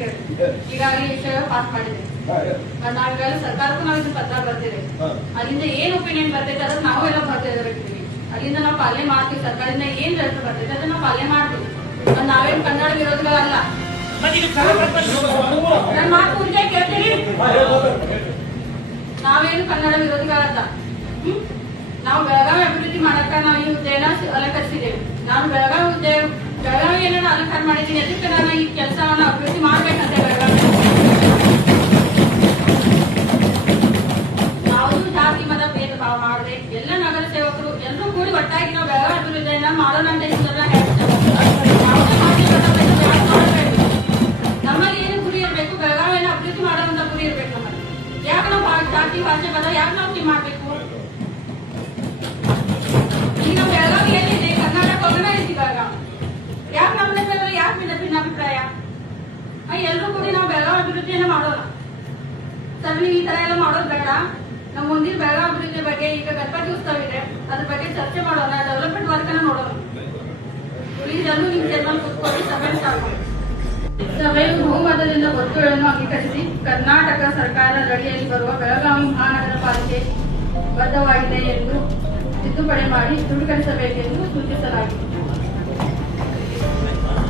ಕೇಳಿ ಈಗಾಗಲೇ ವಿಷಯ ಪಾಸ್ ಮಾಡಿದೆ. ನಾವೀಗಾಗಲೇ ಸರ್ಕಾರಕ್ಕೂ ನಾವು ಇದು ಪತ್ರ ಬರ್ತಿದೆ. ಅಲ್ಲಿಂದ ಏನ್ ಒಪಿನಿಯನ್ ಬರ್ತೈತೆ ಅದನ್ನ ನಾವು ಎಲ್ಲ ಬರ್ತಿದ್ದೀವಿ. ಅಲ್ಲಿಂದ ನಾವು ಪಾಲನೆ ಮಾಡ್ತೀವಿ. ಸರ್ಕಾರದಿಂದ ಏನ್ ರಿಸಲ್ಟ್ ಬರ್ತೈತೆ ಅದನ್ನ ನಾವು ಪಾಲನೆ ಮಾಡ್ತೀವಿ. ನಾವೇನ್ ಕನ್ನಡ ವಿರೋಧಿಗಳಲ್ಲ. ನನ್ನ ಮಾತು ಪೂಜೆ ಕೇಳ್ತೀರಿ? ನಾವೇನು ಕನ್ನಡ ವಿರೋಧಿಗಳಲ್ಲ. ನಾವು ಬೆಳಗಾವಿ ಅಭಿವೃದ್ಧಿ ಮಾಡಕ್ಕ ನಾವು ಈ ಹುದ್ದೆನ ಅಲಂಕರಿಸಿದ್ದೇವೆ. ನಾನು ಬೆಳಗಾವಿ ಏನಾದ್ರು ಅಲಂಕಾರ ಮಾಡಿದ್ದೀನಿ. ಅದಕ್ಕೆ ನಾನು ಈ ಕೆಲಸವನ್ನ ಅಭಿವೃದ್ಧಿ ಮಾಡ್ಬೇಕಂತ ಬೆಳಗಾವಿ ಯಾವುದು ಜಾತಿ ಮತ ಭೇದ ಭಾವ ಮಾಡದೆ ಎಲ್ಲ ನಗರ ಸೇವಕರು ಎಲ್ಲರೂ ಕೂಡಿ ಒಟ್ಟಾಗಿ ನಾವು ಬೆಳಗಾವಿ ಅಭಿವೃದ್ಧಿಯನ್ನ ಮಾಡೋಣ ಅಂತ ನಮ್ಮಲ್ಲಿ ಏನು ಗುರಿ ಇರಬೇಕು, ಬೆಳಗಾವಿಯನ್ನ ಅಭಿವೃದ್ಧಿ ಮಾಡುವಂತ ಗುರಿ ಇರಬೇಕು ನಮ್ಮಲ್ಲಿ. ಯಾಕೆ ನಾವು ಜಾತಿ ಭಾಷೆ ಪದ ಯಾಕೆ ನಾವು ಮಾಡ್ಬೇಕು? ಈಗ ಬೆಳಗಾವಿ ಎಲ್ಲಿದೆ? ಕರ್ನಾಟಕ ಒಳಗಡೆ ಐತಿ ಬೆಳಗಾವಿ. ಯಾಕೆ ನಮ್ಮ ಯಾಕೆ ಭಿನ್ನಾಭಿಪ್ರಾಯ? ಎಲ್ಲರೂ ಕೂಡಿ ನಾವು ಬೆಳಗಾವಿ ಅಭಿವೃದ್ಧಿಯನ್ನ ಮಾಡೋಣ. ಸರ್ ನೀವು ಈ ತರ ಎಲ್ಲ ಮಾಡೋದು ಬೇಡ. ನಮ್ಮ ಮುಂದಿನ ಬೆಳಗಾವಿ ಅಭಿವೃದ್ಧಿ ಬಗ್ಗೆ ಈಗ ಗಣಪತಿ ಉತ್ಸವ ಇದೆ, ಅದ್ರ ಬಗ್ಗೆ ಚರ್ಚೆ ಮಾಡೋಣ. ಡೆವಲಪ್ಮೆಂಟ್ ವರ್ಕ್ ಅನ್ನ ನೋಡೋಣ. ಉಳಿದನ್ನು ನಿಮ್ ಚೇರ್ಮನ್ ಕೂತ್ಕೊಳ್ಳಿ ಸಭೆ ಸಭೆಯು ಬಹುಮತದಿಂದ ಒತ್ತುಗಳನ್ನು ಅಂಗೀಕರಿಸಿ ಕರ್ನಾಟಕ ಸರ್ಕಾರದ ಅಡಿಯಲ್ಲಿ ಬರುವ ಬೆಳಗಾವಿ ಮಹಾನಗರ ಪಾಲಿಕೆ ಬದ್ಧವಾಗಿದೆ ಎಂದು ತಿದ್ದುಪಡಿ ಮಾಡಿ ದೃಢೀಕರಿಸಬೇಕೆಂದು ಸೂಚಿಸಲಾಗಿದೆ.